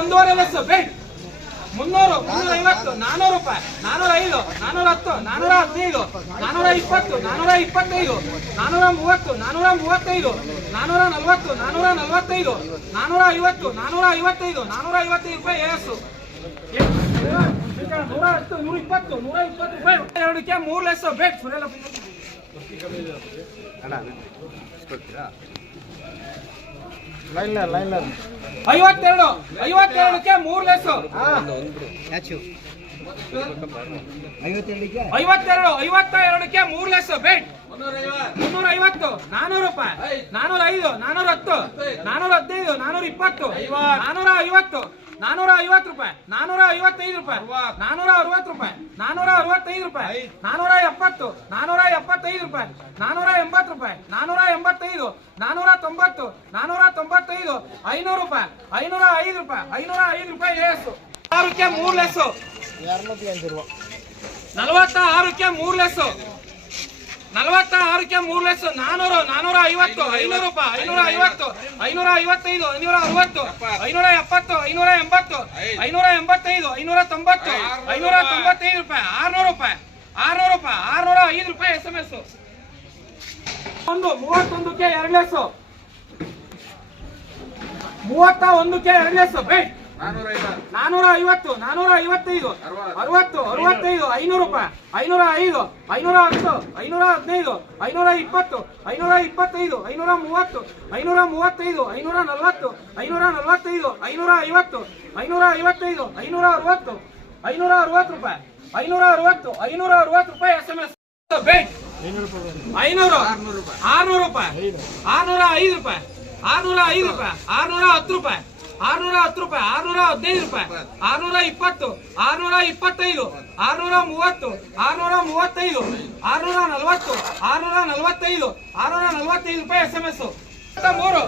ಒಂದೂವರೆ bus bait ಮುನ್ನೂರು, ಮುನ್ನೂರ ಐವತ್ತು, ನಾನೂರು ರೂಪಾಯಿ. ನಾನೂರ ಐದು, ನಾನೂರ ಹತ್ತು, ನಾನೂರ ಹದಿನೈದು, ನಾನೂರ ಇಪ್ಪತ್ತು, ನಾನೂರ ಇಪ್ಪತ್ತೈದು, ನಾನೂರ ಮೂವತ್ತು, ನಾನೂರ ಮೂವತ್ತೈದು, ನಾನೂರ ನಲ್ವತ್ತು, ನಾನೂರ ನಲವತ್ತೈದು, ನಾನೂರ ಐವತ್ತು, ನಾನೂರ ಐವತ್ತೈದು ನಾನೂರ ಐವತ್ತೈದು ರೂಪಾಯಿ ಏಸು. ನೂರ ಹತ್ತು, ನೂರ ಇಪ್ಪತ್ತು ನೂರ ಇಪ್ಪತ್ತು ರೂಪಾಯಿ ಎರಡಕ್ಕೆ ಮೂರು ಲೆಸ್ ಬೇಟ್ ಸುರೇಲ ಲೈನ್ ಲೈನ್ಲರ್ ಐವತ್ತೆರಡು ಐವತ್ತೆರಡಕ್ಕೆ ಮೂರು ಲೇಸು ಐವತ್ತೆರಡು ಐವತ್ತ ಎರಡಕ್ಕೆ ಮೂರು ಲೇಸು ಬೇಟ್ ಮುನ್ನೂರ ಐವತ್ತು ನಾನೂರು ರೂಪಾಯಿ ನಾನೂರ ಐದು ನಾನೂರ ಹತ್ತು ನಾನೂರ ಹದಿನೈದು ನಾನೂರ ಇಪ್ಪತ್ತು ನಾನೂರ ಐವತ್ತು ನಾನೂರ ಐವತ್ತು ರೂಪಾಯಿ ನಾನೂರ ಐವತ್ತೈದು ರೂಪಾಯಿ ನಾನೂರ ಅರವತ್ತು ರೂಪಾಯಿ ನಾನೂರ ಅರವತ್ತೈದು ರೂಪಾಯಿ ನಾನೂರ ಎಪ್ಪತ್ತು ನಾನೂರ ಎಪ್ಪತ್ತೈದು ರೂಪಾಯಿ ನಾನೂರ ಎಂಬತ್ತು ರೂಪಾಯಿ ನಾನೂರ ಎಂಬತ್ತೈದು ನಾನೂರ ತೊಂಬತ್ತು ನಾನೂರ ತೊಂಬತ್ತೈದು ಐನೂರು ರೂಪಾಯಿ ಐನೂರ ಐದು ರೂಪಾಯಿ ಐನೂರ ಐದು ರೂಪಾಯಿ ಏಸು ಆರಕ್ಕೆ ಮೂರು ಲೆಸ್ಸು ನಲವತ್ತ ಆರಕ್ಕೆ ಮೂರು ಲೆಸ್ಸು ನಲವತ್ತ ಆರಕ್ಕೆ ಮೂರು ಲಕ್ಷ ನಾನೂರು, ನಾನೂರ ಐವತ್ತು, ಐನೂರು ರೂಪಾಯಿ, ಐನೂರ ಐವತ್ತು, ಐನೂರ ಐವತ್ತೈದು, ಐನೂರ ಅರವತ್ತು, ಐನೂರ ಎಪ್ಪತ್ತು, ಐನೂರ ಎಂಬತ್ತು, ಐನೂರ ಎಂಬತ್ತೈದು, ಐನೂರ ತೊಂಬತ್ತು, ಐನೂರ ತೊಂಬತ್ತೈದು ರೂಪಾಯಿ, ಆರ್ನೂರು ರೂಪಾಯಿ ಆರ್ನೂರು ರೂಪಾಯಿ, ಆರ್ನೂರ ಐದು ರೂಪಾಯಿ ಎಸ್ ಎಂ ಎಸ್ ಒಂದು ಮೂವತ್ತೊಂದಕ್ಕೆ ಎರಡು ಲಕ್ಷ ಮೂವತ್ತ ಒಂದಕ್ಕೆ ಎರಡು ಲಕ್ಷ ಬೇಟ್ ನಾನೂರ ಐವತ್ತು ನಾನೂರ ಐವತ್ತೈದು ಅರವತ್ತು ಅರವತ್ತೈದು ಐನೂರು ರೂಪಾಯಿ. ಐನೂರ ಐದು ಐನೂರ ಹತ್ತು ಐನೂರ ಹದಿನೈದು ಐನೂರ ಇಪ್ಪತ್ತು ಐನೂರ ಇಪ್ಪತ್ತೈದು ಐನೂರ ಮೂವತ್ತು ಐನೂರ ಮೂವತ್ತೈದು ಐನೂರ ನಲವತ್ತು ಐನೂರ ನಲವತ್ತೈದು ಐನೂರ ಐವತ್ತು ಐನೂರ ಐವತ್ತೈದು ಐನೂರ ಅರವತ್ತು ಐನೂರ ಅರವತ್ತು ರೂಪಾಯಿ ಐನೂರ ಅರವತ್ತು ಐನೂರ ಅರವತ್ತು ರೂಪಾಯಿ. ಎಸ್ ಎಂ ಎಸ್ ಐನೂರು ಆರ್ನೂರು ರೂಪಾಯಿ. ಆರ್ನೂರ ಐದು ರೂಪಾಯಿ. ಆರ್ನೂರ ಐದು ರೂಪಾಯಿ. ಆರ್ನೂರ ಹತ್ತು ರೂಪಾಯಿ. ಆರ್ನೂರ ಹತ್ತು ರೂಪಾಯಿ ಆರ್ನೂರ ಹದಿನೈದು ರೂಪಾಯಿ ಆರ್ನೂರ ಇಪ್ಪತ್ತು ಆರ್ನೂರ ಇಪ್ಪತ್ತೈದು ಆರ್ನೂರ ಮೂವತ್ತು ಆರ್ನೂರ ಮೂವತ್ತೈದು ಆರ್ನೂರ ನಲವತ್ತು ಆರ್ನೂರ ನಲವತ್ತೈದು ಆರ್ನೂರ ನಲವತ್ತೈದು ರೂಪಾಯಿ ಎಸ್ ಎಂ ಎಸ್ ಮೂರು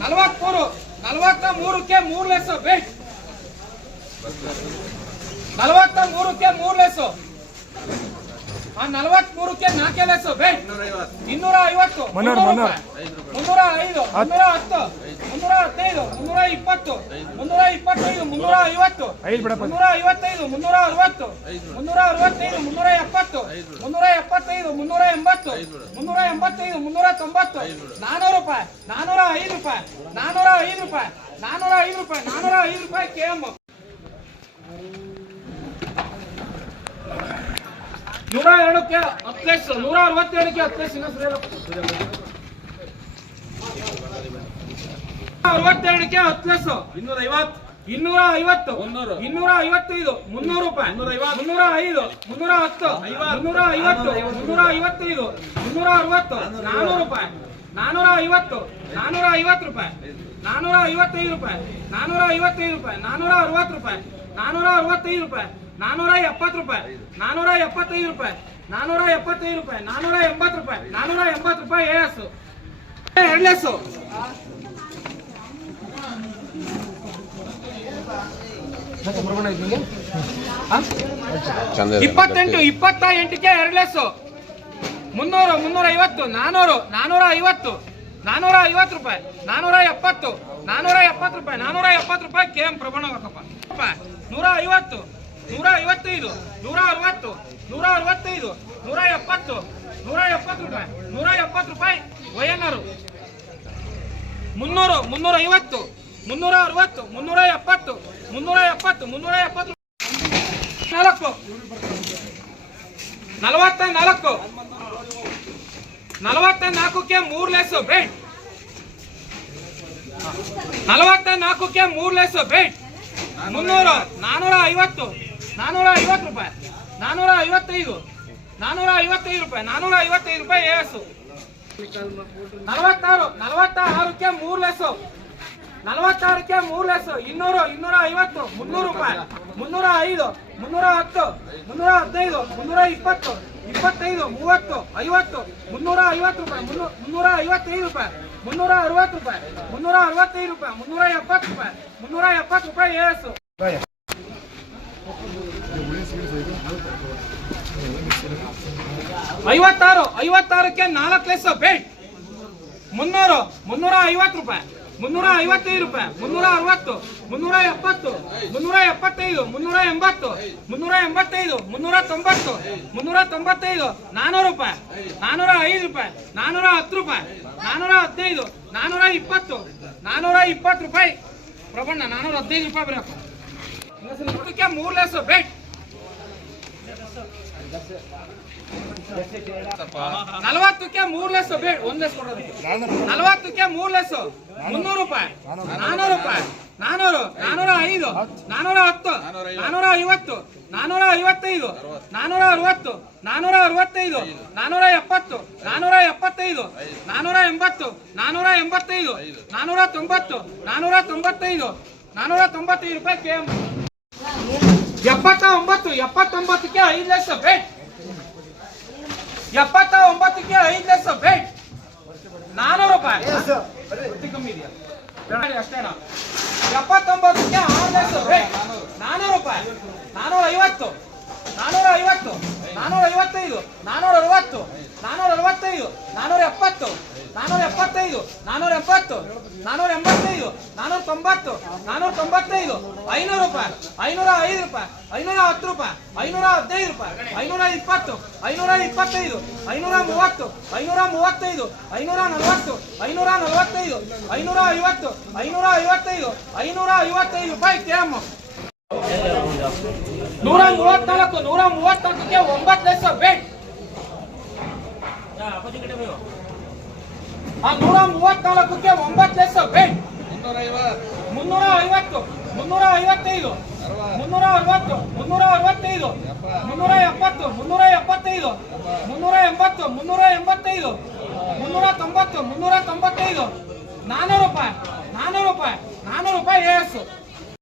ನಲವತ್ಮೂರು ನಲವತ್ತ ಮೂರಕ್ಕೆ ಮೂರು ಲೆಸ್ ಬೇಟ್ ನಲವತ್ತ ಮೂರಕ್ಕೆ ಮೂರು ಲೆಸ್ಸು ನಲವತ್ಮೂರಕ್ಕೆ ನಾಲ್ಕೇ ಲೆಸ್ಸು ಬೇಟ್ ಇನ್ನೂರ ಐವತ್ತು ಮುನ್ನೂರು, ಐದು ಮುನ್ನೂರ ಹತ್ತು ಮುನ್ನೂರ ಹದಿನೈದು ಮುನ್ನೂರ ಇಪ್ಪತ್ತು ಮುನ್ನೂರ ಇಪ್ಪತ್ತೈದು ಮುನ್ನೂರ ಐವತ್ತು ಮುನ್ನೂರ ಐವತ್ತೈದು ಮುನ್ನೂರ ಅರವತ್ತು ಮುನ್ನೂರ ಅರವತ್ತೈದು ಮುನ್ನೂರ ಎಪ್ಪತ್ತು ಮುನ್ನೂರ ಎಪ್ಪತ್ತೈದು ಮುನ್ನೂರ ಎಂಬತ್ತು ಮುನ್ನೂರ ಎಂಬತ್ತೈದು ಮುನ್ನೂರ ತೊಂಬತ್ತು ನಾನೂರು ರೂಪಾಯಿ ನಾನೂರ ಐದು ರೂಪಾಯಿ ನಾನೂರ ಐದು ರೂಪಾಯಿ ನಾನೂರ ಐದು ರೂಪಾಯಿ ನಾನೂರ ಐದು ರೂಪಾಯಿ ಕೆ ಎಂ. ನೂರ ಎರಡಕ್ಕೆ ಹತ್ತು ನೂರ ಅರವತ್ತೇಳಕ್ಕೆ ಹತ್ತು ಲಕ್ಷ. ಅರವತ್ತೆರಡಕ್ಕೆ ಹತ್ತು ಲಕ್ಷ ಇನ್ನೂರ ಐವತ್ತು ಇನ್ನೂರ ಐವತ್ತು. ಇನ್ನೂರ ಐವತ್ತೈದು. ಮುನ್ನೂರು ರೂಪಾಯಿ. ಮುನ್ನೂರ ಐದು. ಮುನ್ನೂರ ಹತ್ತು. ಮುನ್ನೂರ ಐವತ್ತು. ಮುನ್ನೂರ ಐವತ್ತೈದು. ಮುನ್ನೂರ ಅರವತ್ತು. ನಾನೂರು ರೂಪಾಯಿ. ನಾನೂರ ಐವತ್ತು. ನಾನೂರ ಐವತ್ತು ರೂಪಾಯಿ. ನಾನೂರ ಐವತ್ತೈದು ರೂಪಾಯಿ. ನಾನೂರ ಐವತ್ತೈದು ರೂಪಾಯಿ. ನಾನೂರ ಅರವತ್ತು ರೂಪಾಯಿ. ನಾನೂರ ಅರವತ್ತೈದು ರೂಪಾಯಿ. ನಾನೂರ ಎಪ್ಪತ್ತು ರೂಪಾಯಿ. ನಾನೂರ ಎಪ್ಪತ್ತೈದು ರೂಪಾಯಿ. ನಾನೂರ ಎಪ್ಪತ್ತೈದು ರೂಪಾಯಿ. ನಾನೂರ ಎಂಬತ್ತು ರೂಪಾಯಿ ನಾನೂರ ಎಂಬತ್ತು ರೂಪಾಯಿ ಎಸ್ ಎರಡು ಲೆಸ್ಸು ಇಪ್ಪತ್ತೆಂಟು ಇಪ್ಪತ್ತ ಎಂಟಕ್ಕೆ ಎರಡು ಲೆಸ್ಸು ಮುನ್ನೂರು ಮುನ್ನೂರ ಐವತ್ತು ನಾನೂರು ನಾನೂರ ಐವತ್ತು ನಾನೂರ ಐವತ್ತು ರೂಪಾಯಿ ನಾನೂರ ಎಪ್ಪತ್ತು ನಾನೂರ ಎಪ್ಪತ್ತು ರೂಪಾಯಿ ನಾನೂರ ಎಪ್ಪತ್ತು ರೂಪಾಯಿ ಕೆ ಎಂ ಪ್ರಮಾಣ ನೂರ ಐವತ್ತು ನೂರ ಐವತ್ತೈದು ನೂರ ಅರವತ್ತು ನೂರ ಅರವತ್ತೈದು ನೂರ ಎಪ್ಪತ್ತು ನೂರ ಎಪ್ಪತ್ತು ರೂಪಾಯಿ ನೂರ ಎಪ್ಪತ್ತು ರೂಪಾಯಿ ವಯನ್ನರು. ಮುನ್ನೂರು ಮುನ್ನೂರ ಐವತ್ತು ಮುನ್ನೂರ ಅರವತ್ತು ಮುನ್ನೂರ ಎಪ್ಪತ್ತು ಮುನ್ನೂರ ಎಪ್ಪತ್ತು ಮುನ್ನೂರ ಎಪ್ಪತ್ತು ನಾಲ್ಕು. ನಲವತ್ತ ನಾಲ್ಕು. ನಲವತ್ತ ನಾಲ್ಕಕ್ಕೆ ಮೂರು ಲೆಸ್ಸು ಬೇಟ್ ನಲವತ್ತ ನಾಲ್ಕಕ್ಕೆ ಮೂರು ಲೆಸ್ಸು ಬೇಟ್ ಮುನ್ನೂರು ನಾನೂರ ಐವತ್ತು ನಾನೂರ ಐವತ್ತು ರೂಪಾಯಿ. ನಾನೂರ ಐವತ್ತೈದು ನಾನೂರ ಐವತ್ತೈದು ರೂಪಾಯಿ. ನಾನೂರ ಐವತ್ತೈದು ರೂಪಾಯಿ ಏಸು. ನಲವತ್ತಾರು. ನಲವತ್ತ ಆರಕ್ಕೆ ಮೂರು ಲೆಸ್ಸು. ನಲವತ್ತಾರಕ್ಕೆ ಮೂರು ಲೆಸ್ ಇನ್ನೂರು ಇನ್ನೂರ ಐವತ್ತು ಮುನ್ನೂರು ರೂಪಾಯಿ. ಮುನ್ನೂರ ಐದು ಮುನ್ನೂರ ಹತ್ತು ಮುನ್ನೂರ ಹದಿನೈದು ಮುನ್ನೂರ ಇಪ್ಪತ್ತು ಇಪ್ಪತ್ತೈದು. ಮೂವತ್ತು. ಐವತ್ತು. ಮುನ್ನೂರ ಐವತ್ತು ರೂಪಾಯಿ. ಮುನ್ನೂ- ಮುನ್ನೂರ ಐವತ್ತೈದು ರೂಪಾಯಿ. ಮುನ್ನೂರ ಅರವತ್ತು ರೂಪಾಯಿ. ಮುನ್ನೂರ ಅರವತ್ತೈದು ರೂಪಾಯಿ. ಮುನ್ನೂರ ಎಪ್ಪತ್ತು ರೂಪಾಯಿ. ಮುನ್ನೂರ ಎಪ್ಪತ್ತು ರೂಪಾಯಿ ಏಸು. ಐವತ್ತಾರು, ಐವತ್ತಾರಕ್ಕೆ ನಾಲ್ಕು ಲೆಸ್ ಬೇಟ್ ಮುನ್ನೂರು, ಮುನ್ನೂರ ಐವತ್ತು ರೂಪಾಯಿ. ಮುನ್ನೂರ ಐವತ್ತೈದು ರೂಪಾಯಿ. ಮುನ್ನೂರ ಅರವತ್ತು, ಮುನ್ನೂರ ಎಪ್ಪತ್ತು, ಮುನ್ನೂರ ಎಪ್ಪತ್ತೈದು, ಮುನ್ನೂರ ಎಂಬತ್ತು, ಮುನ್ನೂರ ಎಂಬತ್ತೈದು, ಮುನ್ನೂರ ತೊಂಬತ್ತು, ಮುನ್ನೂರ ತೊಂಬತ್ತೈದು, ನಾನೂರು ರೂಪಾಯಿ. ನಾನೂರ ಐದು ರೂಪಾಯಿ, ನಾನೂರ ಹತ್ತು ರೂಪಾಯಿ, ನಾನೂರ ಹದಿನೈದು, ನಾನೂರ ಇಪ್ಪತ್ತು ನಾನೂರ ಇಪ್ಪತ್ತು ರೂಪಾಯಿ. ಪ್ರಬಣ್ಣ ನಾನೂರ ಹದಿನೈದು ರೂಪಾಯಿ ಬರಪ್ಪ ಮೂರು ಲೆಸ್ ಬೇಟ್ ನಲವತ್ತಕ್ಕೆ ಮೂರ್ ಲಸ್ಸು ಬೇಡ ಒಂದ್ ಲಸ್ ಕೊಡೋದು. ನಲವತ್ತಕ್ಕೆ ಮೂರ್ ಲೆಸ್ ಮುನ್ನೂರು ರೂಪಾಯಿ. ನಾನೂರು ರೂಪಾಯಿ. ನಾನೂರು. ನಾನೂರ ಐದು. ನಾನೂರ ಹತ್ತು. ನಾನೂರ ಐವತ್ತು. ನಾನೂರ ಐವತ್ತೈದು. ನಾನೂರ ಅರವತ್ತು. ನಾನೂರ ಅರವತ್ತೈದು. ನಾನೂರ ಎಪ್ಪತ್ತು. ನಾನೂರ ಎಪ್ಪತ್ತೈದು. ನಾನೂರ ಎಂಬತ್ತು. ನಾನೂರ ಎಂಬತ್ತೈದು. ನಾನೂರ ತೊಂಬತ್ತು. ನಾನೂರ ತೊಂಬತ್ತೈದು. ನಾನೂರ ತೊಂಬತ್ತೈದು ರೂಪಾಯಿ ಕೆ ಎಂ. ಎಪ್ಪತ್ತ ಒಂಬತ್ತು ಎಪ್ಪತ್ತೊಂಬತ್ತಕ್ಕೆ ಐದು ಲಕ್ಷ ಬೇಟ್ ಎಪ್ಪತ್ತ ಒಂಬತ್ತಕ್ಕೆ ಐದು ಲಕ್ಷ ಬೇಟ್ ನಾನೂರು ರೂಪಾಯಿ. ಕಮ್ಮಿ ಇದೆಯಾ? ಅಷ್ಟೇನಾ? ಎಪ್ಪತ್ತೊಂಬತ್ತಕ್ಕೆ ಆರು ಲಕ್ಷ ನಾನೂರ ಅರವತ್ತು ನಾನೂರ ಅರವತ್ತೈದು ನಾನೂರ ಎಪ್ಪತ್ತು ನಾನೂರ ಎಪ್ಪತ್ತೈದು ನಾನೂರ ಎಪ್ಪತ್ತು ನಾನೂರ ಎಂಬತ್ತೈದು ನಾನೂರ ತೊಂಬತ್ತು ನಾನೂರ ತೊಂಬತ್ತೈದು ಐನೂರು ರೂಪಾಯಿ ಐನೂರ ಐದು ರೂಪಾಯಿ ಐನೂರ ಹತ್ತು ರೂಪಾಯಿ ಐನೂರ ಹದಿನೈದು ರೂಪಾಯಿ ಐನೂರ ಇಪ್ಪತ್ತು ಐನೂರ ಇಪ್ಪತ್ತೈದು ಐನೂರ ಮೂವತ್ತು ಐನೂರ ಮೂವತ್ತೈದು ಐನೂರ ನಲವತ್ತು ಐನೂರ ನಲವತ್ತೈದು ಐನೂರ ಐವತ್ತು ಐನೂರ ಐವತ್ತೈದು ಐನೂರ ಐವತ್ತೈದು ರೂಪಾಯಿ ಕೇಳಮ್ಮ ನೂರ ಮೂವತ್ನಾಲ್ಕು ನೂರ ಮೂವತ್ನಾಲ್ಕಕ್ಕೆ ಒಂಬತ್ತು ಲಕ್ಷ ಬೇಟ್ ನೂರ ಮೂವತ್ನಾಲ್ಕಕ್ಕೆ ಒಂಬತ್ತು ಲಕ್ಷ ಬೇಟ್ ಮುನ್ನೂರ ಐವತ್ತು ಮುನ್ನೂರ ಐವತ್ತೈದು ಮುನ್ನೂರ ಅರವತ್ತು ಮುನ್ನೂರ ಅರವತ್ತೈದು ಮುನ್ನೂರ ಎಪ್ಪತ್ತು ಮುನ್ನೂರ ಎಪ್ಪತ್ತೈದು ಮುನ್ನೂರ ಎಂಬತ್ತು ಮುನ್ನೂರ ಎಂಬತ್ತೈದು ಮುನ್ನೂರ ತೊಂಬತ್ತು ಮುನ್ನೂರ ತೊಂಬತ್ತೈದು ನಾನೂರು ರೂಪಾಯಿ ನಾನೂರು ರೂಪಾಯಿ ನಾನೂರು ರೂಪಾಯಿ ಏಸು